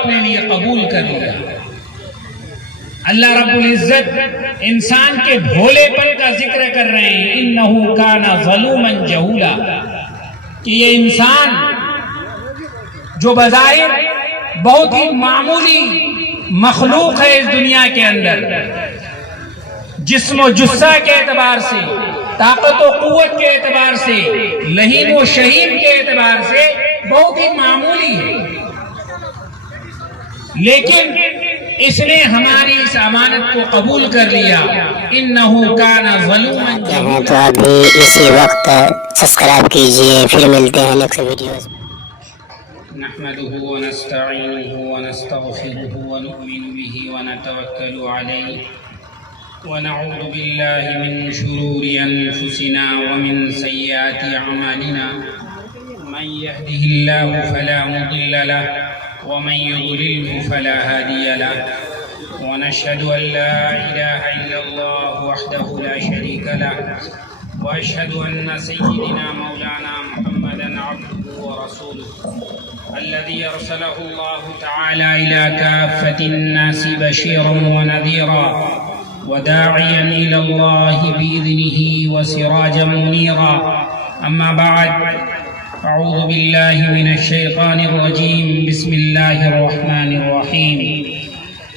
اپنے لیے قبول کر لیا۔ اللہ رب العزت انسان کے بھولے پن کا ذکر کر رہے ہیں، انہ کان ظلوما جہولا، کہ یہ انسان جو بظاہر بہت ہی معمولی مخلوق ہے اس دنیا کے اندر، جسم و جثہ کے اعتبار سے، طاقت و قوت کے اعتبار سے، لہیم و شہیم کے اعتبار سے بہت ہی معمولی ہے، لیکن اس نے ہماری اس امانت کو قبول کر لیا۔ انہ کان ظلوما جہولا۔ تو آپ بھی اسی وقت سبسکرائب کیجئے، پھر ملتے ہیں نیکسٹ ویڈیوز۔ نحمده ونستعینه ونستغفره ونؤمن به ونتوکل علیہ ونعوذ باللہ من شرور انفسنا ومن سیئات اعمالنا، من يهده الله فلا مضل له ومن يضلله فلا هادي له، ونشهد أن لا إله إلا الله وحده لا شريك له، وأشهد أن سيدنا مولانا محمدا عبده ورسوله الذي أرسله الله تعالى إلى كافة الناس بشيرا ونذيرا وداعيا إلى الله بإذنه وسراجا منيرا، أما بعد، أعوذ بالله من الشيطان الرجيم، بسم الله الرحمن الرحيم،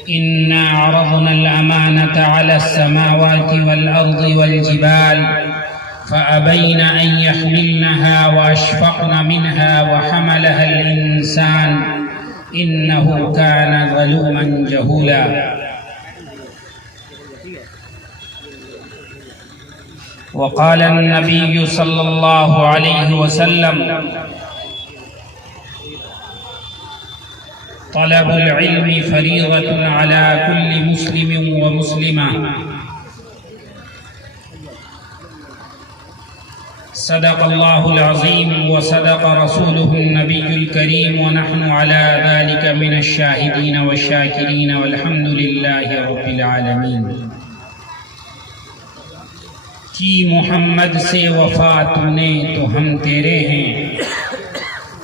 إنا عرضنا الأمانة على السماوات والأرض والجبال فأبين أن يحملنها وأشفقن منها وحملها الإنسان إنه كان ظلوما جهولا۔ وقال النبي صلى الله عليه وسلم: طلب العلم فريضة على كل مسلم ومسلمة۔ صدق الله العظيم وصدق رسوله النبي الكريم، ونحن على ذلك من الشاهدين والشاكرين، والحمد لله رب العالمين۔ کی محمد سے وفا تو نے تو ہم تیرے ہیں،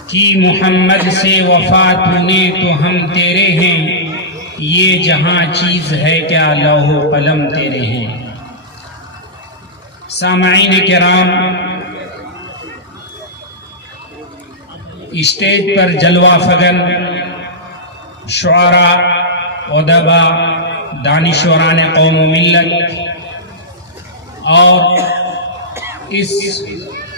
کی محمد سے وفا تو نے تو ہم تیرے ہیں، یہ جہاں چیز ہے کیا لوح و قلم تیرے ہیں۔ سامعین کرام، اسٹیج پر جلوہ فگن شعراء، ادبا، دانشوران قوم و ملت، اور اس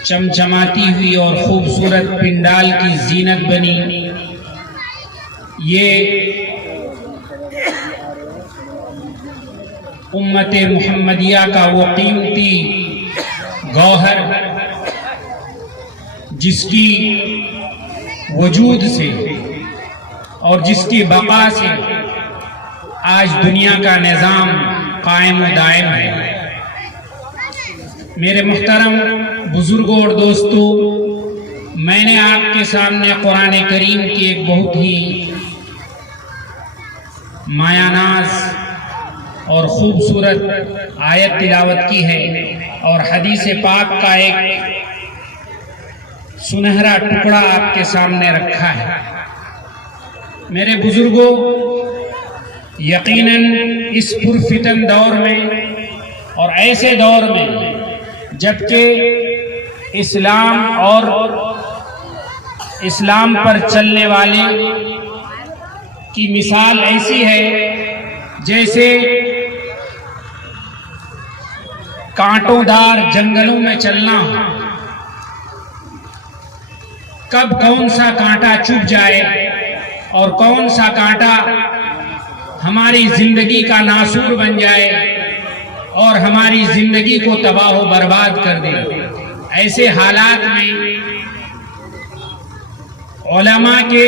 چمچماتی ہوئی اور خوبصورت پنڈال کی زینت بنی یہ امت محمدیہ کا وہ قیمتی گوہر جس کی وجود سے اور جس کی بقا سے آج دنیا کا نظام قائم و دائم ہے۔ میرے محترم بزرگوں اور دوستوں، میں نے آپ کے سامنے قرآن کریم کی ایک بہت ہی مایہ ناز اور خوبصورت آیت تلاوت کی ہے، اور حدیث پاک کا ایک سنہرا ٹکڑا آپ کے سامنے رکھا ہے۔ میرے بزرگوں، یقیناً اس پرفتن دور میں اور ایسے دور میں جبکہ اسلام اور اسلام پر چلنے والے کی مثال ایسی ہے جیسے کانٹوں دار جنگلوں میں چلنا ہو، کب کون سا کانٹا چبھ جائے اور کون سا کانٹا ہماری زندگی کا ناسور بن جائے اور ہماری زندگی کو تباہ و برباد کر دے۔ ایسے حالات میں علماء کے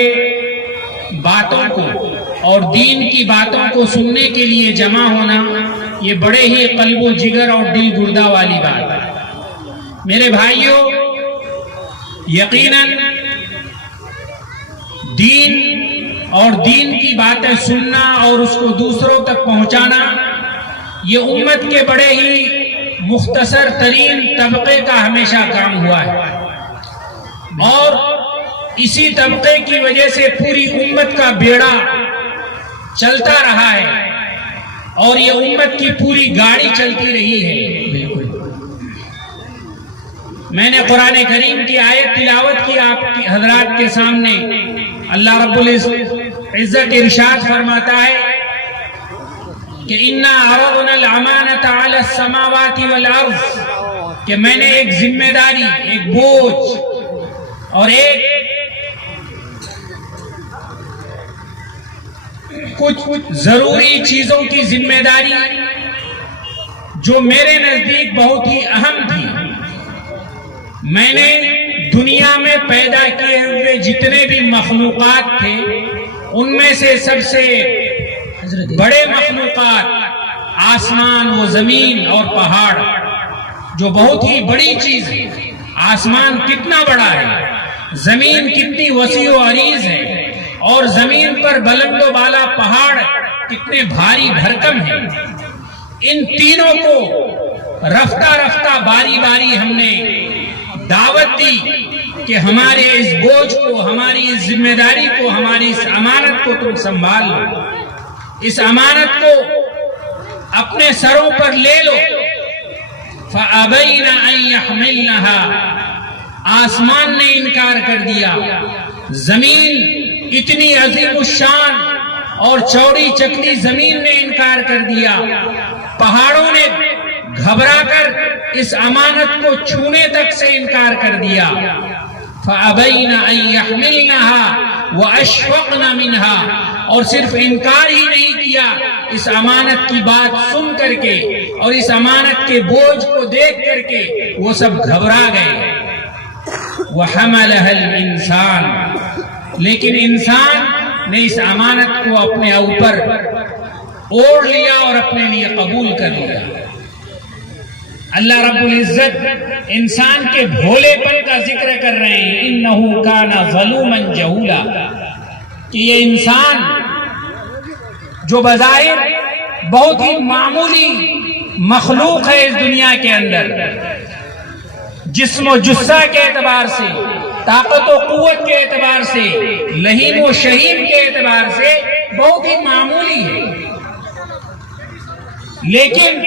باتوں کو اور دین کی باتوں کو سننے کے لیے جمع ہونا یہ بڑے ہی قلب و جگر اور دل گردہ والی بات ہے۔ میرے بھائیوں، یقیناً دین اور دین کی باتیں سننا اور اس کو دوسروں تک پہنچانا یہ امت کے بڑے ہی مختصر ترین طبقے کا ہمیشہ کام ہوا ہے، اور اسی طبقے کی وجہ سے پوری امت کا بیڑا چلتا رہا ہے اور یہ امت کی پوری گاڑی چلتی رہی ہے. بالکل میں نے قرآن کریم کی آیت تلاوت کی آپ کی حضرات کے سامنے. اللہ رب العزت ارشاد فرماتا ہے کہ اِنَّا عَرَضْنَا الْأَمَانَةَ عَلَى السَّمَاوَاتِ وَالْأَرْضِ کہ میں نے ایک ذمہ داری، ایک بوجھ اور ایک کچھ ضروری چیزوں کی ذمہ داری جو میرے نزدیک بہت ہی اہم تھی. میں نے دنیا میں پیدا کیے ہوئے جتنے بھی مخلوقات تھے ان میں سے سب سے بڑے مخلوقات آسمان و زمین اور پہاڑ، جو بہت ہی بڑی چیز ہے. آسمان کتنا بڑا ہے، زمین کتنی وسیع و عریض ہے، اور زمین پر بلند و بالا پہاڑ کتنے بھاری بھرکم ہیں. ان تینوں کو رفتہ رفتہ باری باری ہم نے دعوت دی کہ ہمارے اس بوجھ کو، ہماری اس ذمہ داری کو، ہماری اس امانت کو تم سنبھال لو، اس امانت کو اپنے سروں پر لے لو. فَأَبَيْنَ أَن يَحْمِلْنَهَا آسمان نے انکار کر دیا، زمین اتنی عظیم الشان اور چوڑی چکلی زمین نے انکار کر دیا، پہاڑوں نے گھبرا کر اس امانت کو چھونے تک سے انکار کر دیا. فَأَبَيْنَ أَن يَحْمِلْنَهَا وَأَشْفَقْنَ مِنْهَا اور صرف انکار ہی نہیں کیا، اس امانت کی بات سن کر کے اور اس امانت کے بوجھ کو دیکھ کر کے وہ سب گھبرا گئے. وَحَمَلَهَا الْإِنسَانُ لیکن انسان نے اس امانت کو اپنے اوپر اوڑھ لیا اور اپنے لیے قبول کر لیا. اللہ رب العزت انسان کے بھولے پن کا ذکر کر رہے ہیں، انہو کان ظلوما جہولا کہ یہ انسان جو بظاہر بہت ہی معمولی مخلوق ہے اس دنیا کے اندر، جسم و جثہ کے اعتبار سے، طاقت و قوت کے اعتبار سے، لہیم و شہیم کے اعتبار سے بہت ہی معمولی ہے، لیکن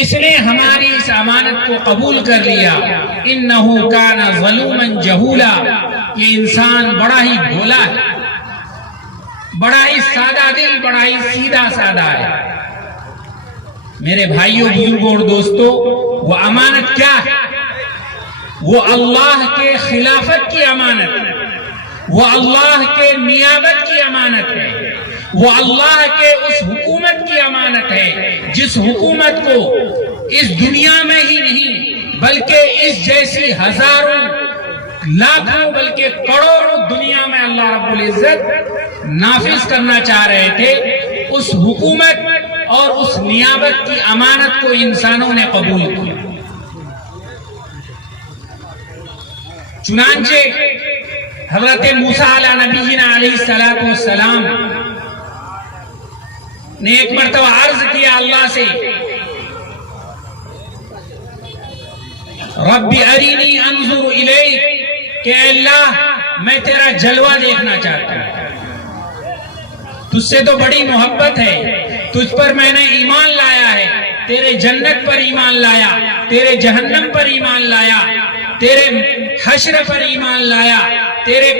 اس نے ہماری اس امانت کو قبول کر لیا. انہو کان ظلوما جہولا یہ انسان بڑا ہی بھولا ہے، بڑا ہی سادہ دل، بڑا ہی سیدھا سادہ ہے. میرے بھائیوں، بزرگوں اور دوستوں، وہ امانت کیا ہے؟ وہ اللہ کے خلافت کی امانت ہے، وہ اللہ کے نیابت کی امانت ہے، وہ اللہ کے اس حکومت کی امانت ہے جس حکومت کو اس دنیا میں ہی نہیں بلکہ اس جیسی ہزاروں، لاکھوں، بلکہ کروڑوں دنیا میں اللہ رب العزت نافذ کرنا چاہ رہے تھے. اس حکومت اور اس نیابت کی امانت کو انسانوں نے قبول کیا. چنانچہ حضرت موسیٰ علیہ نبینا علیہ السلام نے ایک مرتبہ عرض کیا اللہ سے، رب ارینی انظر الیک کہ اللہ میں تیرا جلوہ دیکھنا چاہتا ہوں، تجھ سے تو بڑی محبت ہے، تجھ پر میں نے ایمان لایا ہے، تیرے جنت پر ایمان لایا، تیرے جہنم پر ایمان لایا، تیرے حشر پر ایمان لایا، تیرے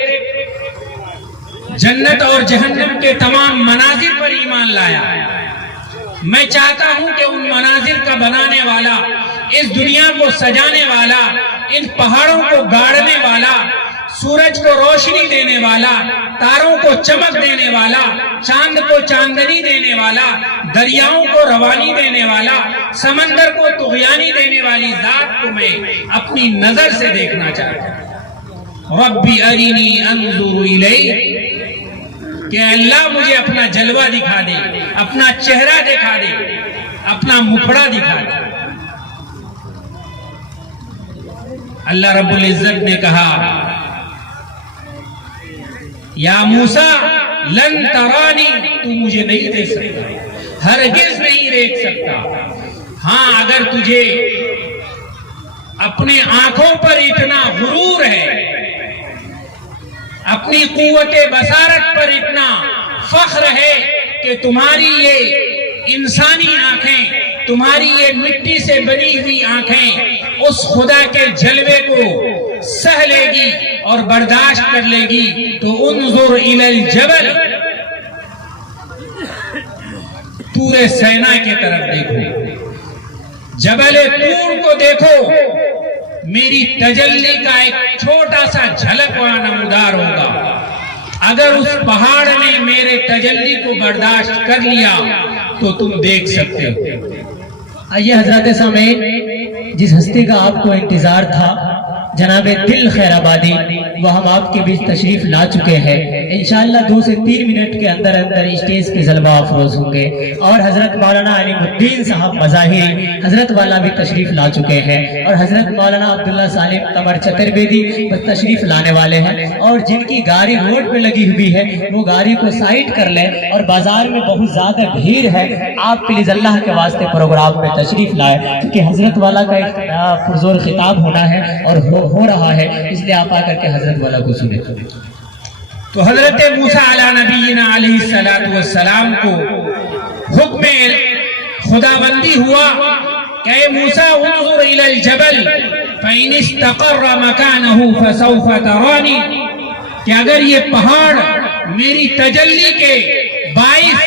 جنت اور جہنم کے تمام مناظر پر ایمان لایا. میں چاہتا ہوں کہ ان مناظر کا بنانے والا، اس دنیا کو سجانے والا، ان پہاڑوں کو گاڑنے والا، سورج کو روشنی دینے والا، تاروں کو چمک دینے والا، چاند کو چاندنی دینے والا، دریاؤں کو روانی دینے والا، سمندر کو طغیانی دینے والی ذات کو میں اپنی نظر سے دیکھنا چاہتا ہوں. ربی ارینی انظر الیک کہ اللہ مجھے اپنا جلوہ دکھا دے، اپنا چہرہ دکھا دے، اپنا مکھڑا دکھا دے. اللہ رب العزت نے کہا یا موسیٰ لن ترانی تو مجھے نہیں دیکھ سکتا، ہرگز نہیں دیکھ سکتا. ہاں اگر تجھے اپنے آنکھوں پر اتنا غرور ہے، اپنی قوت بصارت پر اتنا فخر ہے کہ تمہاری یہ انسانی آنکھیں، تمہاری یہ مٹی سے بنی ہوئی آنکھیں اس خدا کے جلوے کو سہ لے گی اور برداشت کر لے گی، تو انظر الی الجبل، طور سینا کی طرف دیکھو، جبل طور کو دیکھو، میری تجلی کا ایک چھوٹا سا جھلک وہاں نمودار ہوگا۔ اگر اس پہاڑ نے میرے تجلی کو برداشت کر لیا تو تم دیکھ سکتے ہو۔ آئیے حضرات سامعین، جس ہستی کا آپ کو انتظار تھا، جناب دل خیر آبادی، وہ ہم آپ کے بیچ تشریف لا چکے ہیں۔ انشاءاللہ 2 سے 3 منٹ کے اندر اسٹیج کے جلوہ افروز ہوں گے، اور حضرت مولانا علیم الدین صاحب مظاہری حضرت والا بھی تشریف لا چکے ہیں، اور حضرت مولانا عبداللہ سالم قمر چتربیدی تشریف لانے والے ہیں، اور جن کی گاڑی روڈ پہ لگی ہوئی ہے وہ گاڑی کو سائڈ کر لیں، اور بازار میں بہت زیادہ بھیڑ ہے، آپ پلیز اللہ کے واسطے پروگرام میں تشریف لائے، کیونکہ حضرت والا کا ایک پرزور خطاب ہونا ہے اور ہو رہا ہے، اس لیے آپ آ کر کے حضرت والا کو سنیں۔ تو حضرت موسیٰ علیہ نبینا علیہ السلام کو حکم خدا بندی ہوا کہ اے موسیٰ انظر الی الجبل فإن استقر مکانہ فسوف ترانی، کہ اگر یہ پہاڑ میری تجلی کے باعث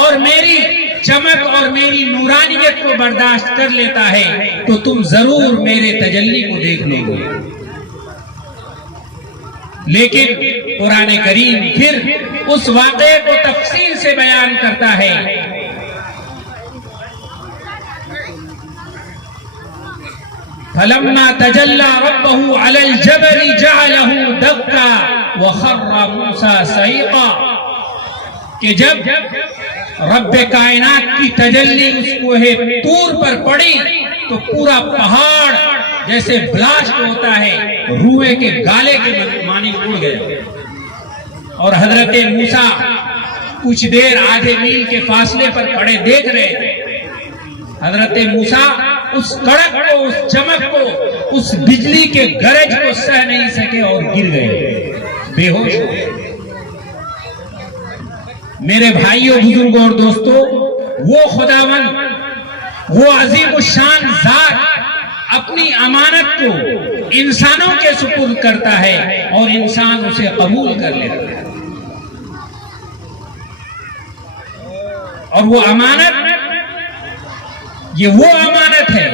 اور میری چمک اور میری نورانیت کو برداشت کر لیتا ہے تو تم ضرور میرے تجلی کو دیکھ لو گے۔ لیکن قرآن کریم پھر اس واقعے کو تفصیل سے بیان کرتا ہے۔ فَلَمَّا تَجَلَّى رَبَّهُ عَلَى الْجَبَلِ جَعَلَهُ دَكًّا وَخَرَّ مُوسَىٰ صَعِقًا، کہ جب رب کائنات کی تجلی اس کوہ طور پر پڑی تو پورا پہاڑ جیسے بلاسٹ ہوتا ہے روئے کے گالے کے مانی اڑ گئے، اور حضرت موسیٰ کچھ دیر آدھے میل کے فاصلے پر کھڑے دیکھ رہے تھے۔ حضرت موسیٰ اس کڑک کو، اس چمک کو، اس بجلی کے گرج کو سہ نہیں سکے اور گر گئے، بے ہوش ہو گئے۔ میرے بھائیوں، بزرگوں اور دوستوں، وہ خداوند، وہ عظیم الشان ذات اپنی امانت کو انسانوں کے سپرد کرتا ہے اور انسان اسے قبول کر لیتا ہے، اور وہ امانت، یہ وہ امانت ہے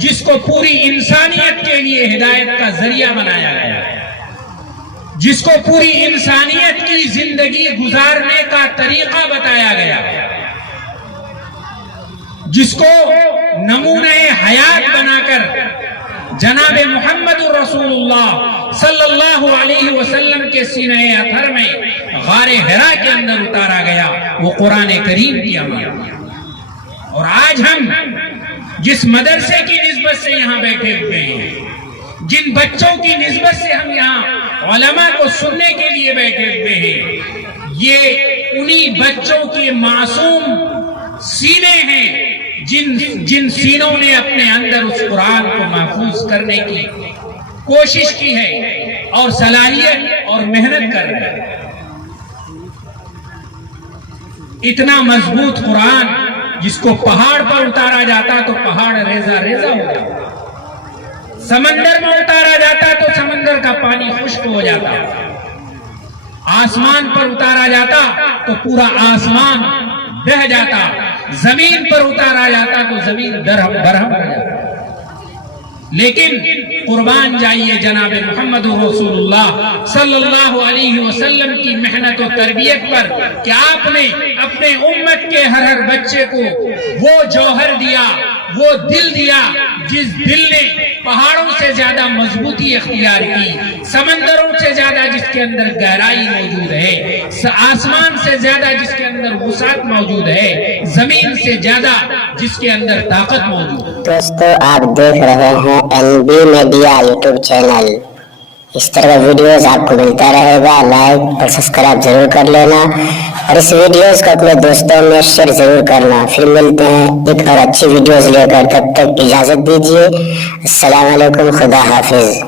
جس کو پوری انسانیت کے لیے ہدایت کا ذریعہ بنایا گیا ہے، جس کو پوری انسانیت کی زندگی گزارنے کا طریقہ بتایا گیا ہے، جس کو نمونہ حیات بنا کر جناب محمد رسول اللہ صلی اللہ علیہ وسلم کے سینہ اطہر میں غار حرا کے اندر اتارا گیا، وہ قرآن کریم کی امانت۔ اور آج ہم جس مدرسے کی نسبت سے یہاں بیٹھے ہوئے ہیں، جن بچوں کی نسبت سے ہم یہاں علماء کو سننے کے لیے بیٹھے ہوئے ہیں، یہ انہی بچوں کی معصوم سینے ہیں جن سینوں نے اپنے اندر اس قرآن کو محفوظ کرنے کی کوشش کی ہے اور صلاحیت اور محنت کر رہے ہیں۔ اتنا مضبوط قرآن جس کو پہاڑ پر اتارا جاتا تو پہاڑ ریزہ ریزہ ہو جاتا، سمندر میں اتارا جاتا تو سمندر کا پانی خشک ہو جاتا، آسمان پر اتارا جاتا تو پورا آسمان بہہ جاتا، زمین پر اتارا جاتا تو زمین درہم برہم ہو جاتا۔ لیکن قربان جائیے جناب محمد رسول اللہ صلی اللہ علیہ وسلم کی محنت و تربیت پر کہ آپ نے اپنے امت کے ہر بچے کو وہ جوہر دیا، وہ دل دیا جس دل نے پہاڑوں سے زیادہ مضبوطی اختیار کی، سمندروں سے زیادہ جس کے اندر گہرائی موجود ہے، آسمان سے زیادہ جس کے اندر وسعت موجود ہے، زمین سے زیادہ جس کے اندر طاقت موجود ہے۔ دوستو آپ دیکھ رہے ہیں NB میڈیا یوٹیوب چینل، اس طرح ویڈیوز آپ کو ملتا رہے گا، لائک اور سبسکرائب ضرور کر لینا، اور اس ویڈیوز کو اپنے دوستوں میں شیئر ضرور کرنا۔ پھر ملتے ہیں ایک اور اچھی ویڈیوز لے کر، تب تک اجازت دیجیے، السلام علیکم، خدا حافظ۔